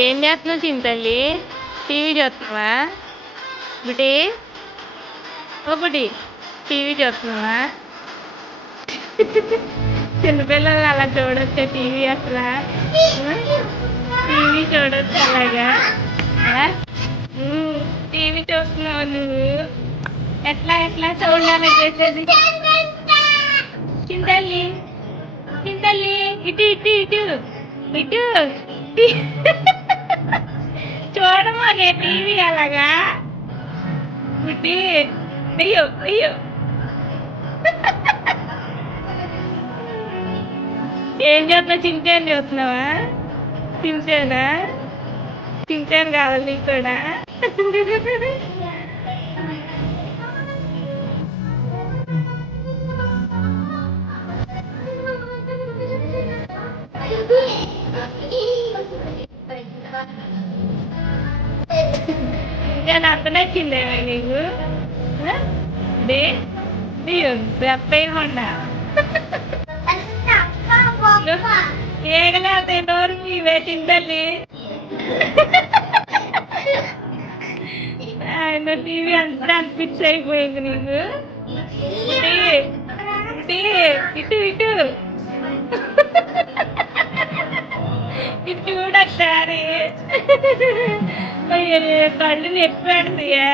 ఏం చేస్తున్నావు చింతల్లి? టీవీ చూస్తున్నావా? బుడి ఓ బుడి, టీవీ చూస్తున్నావా? చిన్నపిల్లలు అలా చూడొచ్చా టీవీ అసలు? టీవీ చూడొచ్చు అలాగా? టీవీ చూస్తున్నావు నువ్వు? ఎట్లా ఎట్లా చూడాలి చేసేది? చింతల్లి చింతల్లి, ఇటు ఇటు ఇటు ఇటు చూడమాకే టీవీ అలాగా. బుడ్డి, అయ్యో అయ్యో, ఏం చేస్తున్నావు? చించాను చూస్తున్నావా? చించానా? చించాను కావాలి నీకు కూడా? చించాను అంత నచ్చిందేమో నీకు? చెప్పేయకుండా ఏగలేతే నోరు మీవే చింతల్లి. ఆయన టీవీ అంతా అనిపించి అయిపోయింది నీకు. ఇటు ఇటు ఇటు చూడొచ్చారి. కళ్ళు నొప్పి పెడతాయా?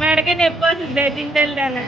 మెడకే నొప్పి వస్తుంది చింతల్లి.